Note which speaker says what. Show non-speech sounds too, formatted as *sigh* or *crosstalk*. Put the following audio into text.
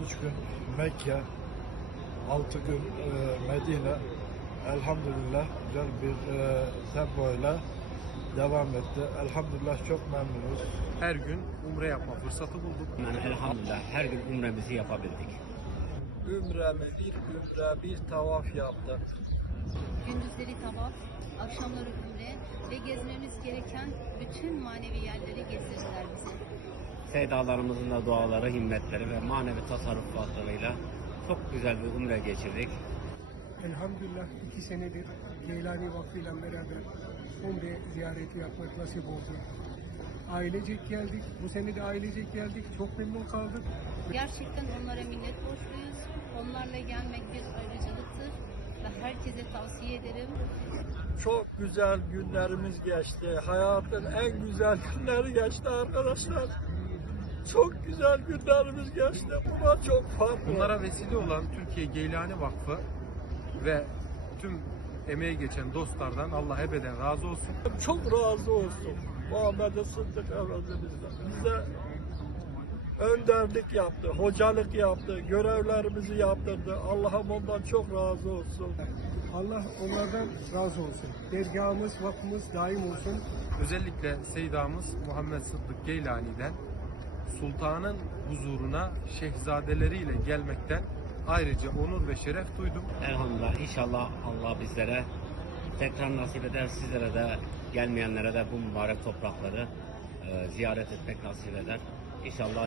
Speaker 1: 13 gün Mekke, 6 gün e, Medine. Elhamdülillah güzel bir e, tempoyla devam etti. Elhamdülillah çok memnunuz.
Speaker 2: Her gün umre yapma fırsatı bulduk.
Speaker 3: Yani elhamdülillah her gün umremizi yapabildik.
Speaker 1: Ümremi bir ümre bir tavaf yaptık.
Speaker 4: Gündüzleri tavaf, akşamları ümre ve gezmemiz gereken bütün manevi yerleri gezdirdiler bize.
Speaker 3: Seydalarımızın da duaları, himmetleri ve manevi tasarrufatlarıyla çok güzel bir umre geçirdik.
Speaker 5: Elhamdülillah iki senedir Geylani Vakfı ile beraber Umre ziyareti yapmak nasip oldu. Ailecek geldik. Bu sene de ailecek geldik. Çok memnun kaldık.
Speaker 4: Gerçekten onlara minnet borçluyuz. Onlarla gelmek bir herkese tavsiye ederim.
Speaker 1: Çok güzel günlerimiz geçti. Hayatın en güzel *laughs* günleri geçti arkadaşlar. Çok güzel günlerimiz geçti. Buna çok farklı.
Speaker 2: Bunlara vesile olan Türkiye Geylani Vakfı ve tüm emeği geçen dostlardan Allah ebeden razı olsun.
Speaker 1: çok razı olsun. Muhammed Sıddık Efendimiz'den. Bize önderlik yaptı, hocalık yaptı, görevlerimizi yaptırdı. Allah'ım ondan çok razı olsun.
Speaker 5: Allah onlardan razı olsun. Dergahımız, vakfımız daim olsun.
Speaker 2: Özellikle Seydamız Muhammed Sıddık Geylani'den sultanın huzuruna şehzadeleriyle gelmekten ayrıca onur ve şeref duydum.
Speaker 3: Elhamdülillah inşallah Allah bizlere tekrar nasip eder. Sizlere de gelmeyenlere de bu mübarek toprakları e, ziyaret etmek nasip eder. İnşallah